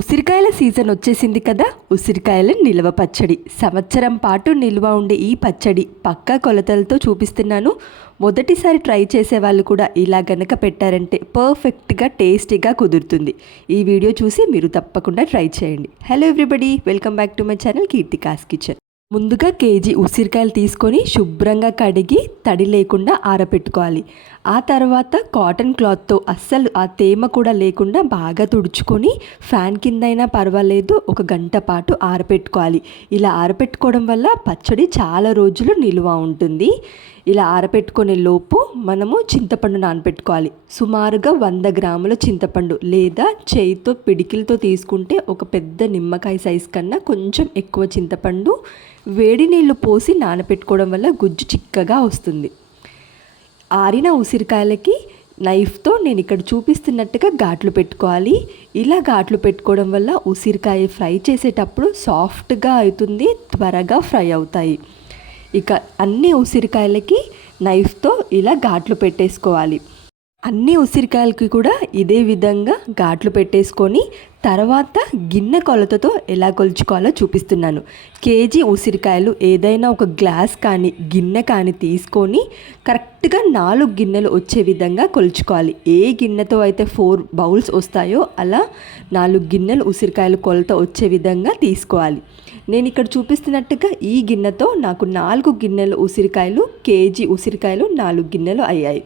ఉసిరికాయల సీజన్ వచ్చేసింది కదా ఉసిరికాయల నిల్వ పచ్చడి. సంవత్సరం పాటు నిల్వ ఉండే ఈ పచ్చడి పక్కా కొలతలతో చూపిస్తున్నాను. మొదటిసారి ట్రై చేసే వాళ్ళు కూడా ఇలా గనక పెట్టారంటే పర్ఫెక్ట్గా టేస్టీగా కుదురుతుంది. ఈ వీడియో చూసి మీరు తప్పకుండా ట్రై చేయండి. Hello everybody welcome back to my channel Keerthika's kitchen ముందుగా కేజీ ఉసిరికాయలు తీసుకొని శుభ్రంగా కడిగి తడి లేకుండా ఆరబెట్టుకోవాలి ఆ తర్వాత కాటన్ క్లాత్తో అస్సలు ఆ తేమ కూడా లేకుండా బాగా తుడుచుకొని ఫ్యాన్ కిందైనా పర్వాలేదు ఒక గంట పాటు ఆరబెట్టుకోవాలి ఇలా ఆరబెట్టుకోవడం వల్ల పచ్చడి చాలా రోజులు నిలువ ఉంటుంది. ఇలా ఆరబెట్టుకునే లోపు మనము చింతపండు నానబెట్టుకోవాలి సుమారుగా వంద గ్రాముల చింతపండు లేదా చేయితో పిడికిలతో తీసుకుంటే ఒక పెద్ద నిమ్మకాయ సైజ్ కన్నా కొంచెం ఎక్కువ చింతపండు వేడి నీళ్ళు పోసి నానబెట్టుకోవడం వల్ల గుజ్జు చిక్కగా వస్తుంది. ఆరిన ఉసిరికాయలకి నైఫ్తో నేను ఇక్కడ చూపిస్తున్నట్టుగా ఘాట్లు పెట్టుకోవాలి. ఇలా ఘాట్లు పెట్టుకోవడం వల్ల ఉసిరికాయ ఫ్రై చేసేటప్పుడు సాఫ్ట్గా అవుతుంది త్వరగా ఫ్రై అవుతాయి. ఇక అన్ని ఉసిరికాయలకి నైఫ్తో ఇలా ఘాట్లు పెట్టేసుకోవాలి. అన్ని ఉసిరికాయలకి కూడా ఇదే విధంగా ఘాట్లు పెట్టేసుకొని తర్వాత గిన్నె కొలతతో ఎలా కొలుచుకోవాలో చూపిస్తున్నాను. కేజీ ఉసిరికాయలు ఏదైనా ఒక గ్లాస్ కానీ గిన్నె కానీ తీసుకొని కరెక్ట్గా నాలుగు గిన్నెలు వచ్చే విధంగా కొలుచుకోవాలి. ఏ గిన్నెతో అయితే ఫోర్ బౌల్స్ వస్తాయో అలా నాలుగు గిన్నెలు ఉసిరికాయలు కొలత వచ్చే విధంగా తీసుకోవాలి. నేను ఇక్కడ చూపిస్తున్నట్టుగా ఈ గిన్నెతో నాకు నాలుగు గిన్నెలు ఉసిరికాయలు కేజీ ఉసిరికాయలు నాలుగు గిన్నెలు అయ్యాయి.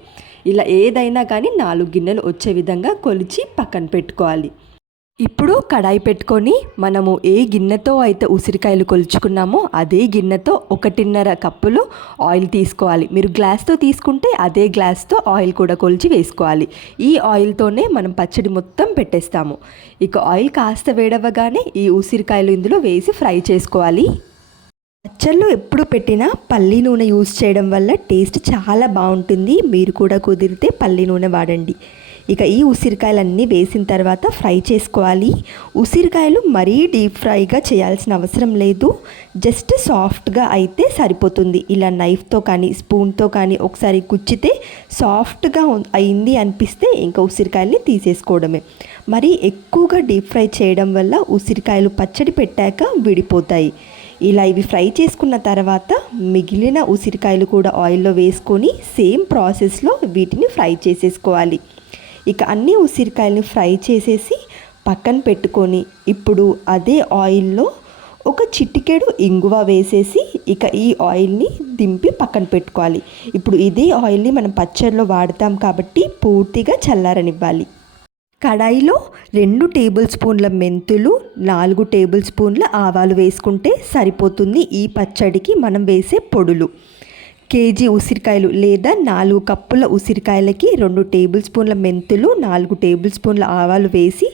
ఇలా ఏదైనా కానీ నాలుగు గిన్నెలు వచ్చే విధంగా కొలిచి పక్కన పెట్టుకోవాలి. ఇప్పుడు కడాయి పెట్టుకొని మనము ఏ గిన్నెతో అయితే ఉసిరికాయలు కొలుచుకున్నామో అదే గిన్నెతో ఒకటిన్నర కప్పులు ఆయిల్ తీసుకోవాలి. మీరు గ్లాస్తో తీసుకుంటే అదే గ్లాస్తో ఆయిల్ కూడా కొలిచి వేసుకోవాలి. ఈ ఆయిల్తోనే మనం పచ్చడి మొత్తం పెట్టేస్తాము. ఇక ఆయిల్ కాస్త వేడవగానే ఈ ఉసిరికాయలు ఇందులో వేసి ఫ్రై చేసుకోవాలి. పచ్చళ్ళు ఎప్పుడు పెట్టినా పల్లి నూనె యూస్ చేయడం వల్ల టేస్ట్ చాలా బాగుంటుంది. మీరు కూడా కుదిరితే పల్లి నూనె వాడండి. ఇక ఈ ఉసిరికాయలన్నీ వేసిన తర్వాత ఫ్రై చేసుకోవాలి. ఉసిరికాయలు మరీ డీప్ ఫ్రైగా చేయాల్సిన అవసరం లేదు. జస్ట్ సాఫ్ట్గా అయితే సరిపోతుంది. ఇలా నైఫ్తో కానీ స్పూన్తో కానీ ఒకసారి కుచ్చితే సాఫ్ట్గా అయింది అనిపిస్తే ఇంకా ఉసిరికాయల్ని తీసేసుకోవడమే. మరీ ఎక్కువగా డీప్ ఫ్రై చేయడం వల్ల ఉసిరికాయలు పచ్చడి పెట్టాక విడిపోతాయి. ఇలా ఇవి ఫ్రై చేసుకున్న తర్వాత మిగిలిన ఉసిరికాయలు కూడా ఆయిల్లో వేసుకొని సేమ్ ప్రాసెస్లో వీటిని ఫ్రై చేసేసుకోవాలి. ఇక అన్ని ఉసిరికాయలని ఫ్రై చేసేసి పక్కన పెట్టుకొని ఇప్పుడు అదే ఆయిల్లో ఒక చిటికెడు ఇంగువ వేసేసి ఇక ఈ ఆయిల్ని దింపి పక్కన పెట్టుకోవాలి. ఇప్పుడు ఇదే ఆయిల్ని మనం పచ్చడిలో వాడతాం కాబట్టి పూర్తిగా చల్లారనివ్వాలి. కడాయిలో రెండు టేబుల్ స్పూన్ల మెంతులు నాలుగు టేబుల్ స్పూన్ల ఆవాలు వేసుకుంటే సరిపోతుంది ఈ పచ్చడికి మనం వేసే పొడులు. కేజీ ఉసిరికాయలు లేదా నాలుగు కప్పుల ఉసిరికాయలకి రెండు టేబుల్ స్పూన్ల మెంతులు నాలుగు టేబుల్ స్పూన్ల ఆవాలు వేసి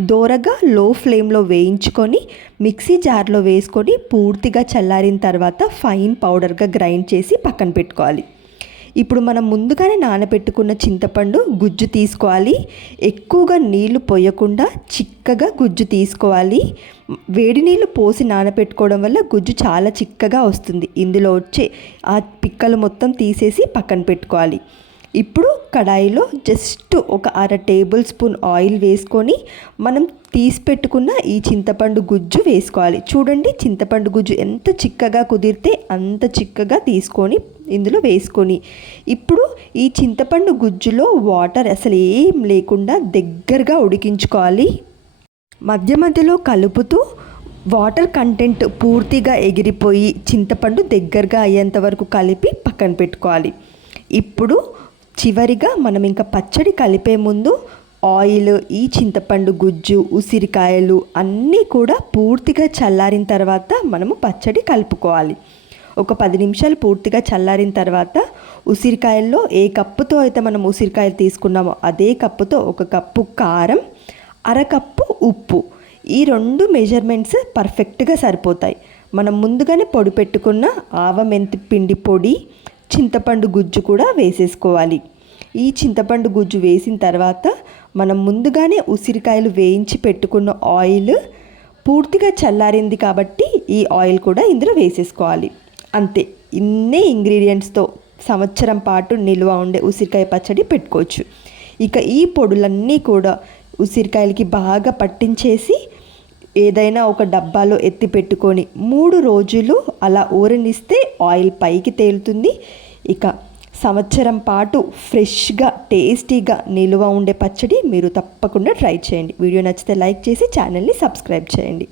దోరగా లో ఫ్లేమ్లో వేయించుకొని మిక్సీ జార్లో వేసుకొని పూర్తిగా చల్లారిన తర్వాత ఫైన్ పౌడర్గా గ్రైండ్ చేసి పక్కన పెట్టుకోవాలి. ఇప్పుడు మనం ముందుగానే నానబెట్టుకున్న చింతపండు గుజ్జు తీసుకోవాలి. ఎక్కువగా నీళ్ళు పోయకుండా చిక్కగా గుజ్జు తీసుకోవాలి. వేడి నీళ్ళు పోసి నానబెట్టుకోవడం వల్ల గుజ్జు చాలా చిక్కగా వస్తుంది. ఇందులో వచ్చే ఆ పిక్కలు మొత్తం తీసేసి పక్కన పెట్టుకోవాలి. ఇప్పుడు కడాయిలో జస్ట్ ఒక అర టేబుల్ స్పూన్ ఆయిల్ వేసుకొని మనం తీసి పెట్టుకున్న ఈ చింతపండు గుజ్జు వేసుకోవాలి. చూడండి చింతపండు గుజ్జు ఎంత చిక్కగా కుదిరితే అంత చిక్కగా తీసుకొని ఇందులో వేసుకొని. ఇప్పుడు ఈ చింతపండు గుజ్జులో వాటర్ అసలు ఏం లేకుండా దగ్గరగా ఉడికించుకోవాలి. మధ్య మధ్యలో కలుపుతూ వాటర్ కంటెంట్ పూర్తిగా ఎగిరిపోయి చింతపండు దగ్గరగా అయ్యేంత వరకు కలిపి పక్కన పెట్టుకోవాలి. ఇప్పుడు చివరిగా మనం ఇంకా పచ్చడి కలిపే ముందు ఆయిల్ ఈ చింతపండు గుజ్జు ఉసిరికాయలు అన్నీ కూడా పూర్తిగా చల్లారిన తర్వాత మనము పచ్చడి కలుపుకోవాలి. ఒక పది నిమిషాలు పూర్తిగా చల్లారిన తర్వాత ఉసిరికాయల్లో ఏ కప్పుతో అయితే మనం ఉసిరికాయలు తీసుకున్నామో అదే కప్పుతో ఒక కప్పు కారం అరకప్పు ఉప్పు. ఈ రెండు మెజర్మెంట్స్ పర్ఫెక్ట్గా సరిపోతాయి. మనం ముందుగానే పొడి పెట్టుకున్న ఆవ మెంతి పిండి పొడి చింతపండు గుజ్జు కూడా వేసేసుకోవాలి. ఈ చింతపండు గుజ్జు వేసిన తర్వాత మనం ముందుగానే ఉసిరికాయలు వేయించి పెట్టుకున్న ఆయిల్ పూర్తిగా చల్లారింది కాబట్టి ఈ ఆయిల్ కూడా ఇందులో వేసేసుకోవాలి. అంతే. ఇన్నే ఇంగ్రీడియంట్స్తో సంవత్సరం పాటు నిల్వ ఉండే ఉసిరికాయ పచ్చడి పెట్టుకోవచ్చు. ఇక ఈ పొడులన్నీ కూడా ఉసిరికాయలకి బాగా పట్టించేసి ఏదైనా ఒక డబ్బాలో ఎత్తి పెట్టుకొని మూడు రోజులు అలా ఊరనిస్తే ఆయిల్ పైకి తేలుతుంది. ఇక సంవత్సరం పాటు ఫ్రెష్గా టేస్టీగా నిలువ ఉండే పచ్చడి మీరు తప్పకుండా ట్రై చేయండి. వీడియో నచ్చితే లైక్ చేసి ఛానల్ని సబ్స్క్రైబ్ చేయండి.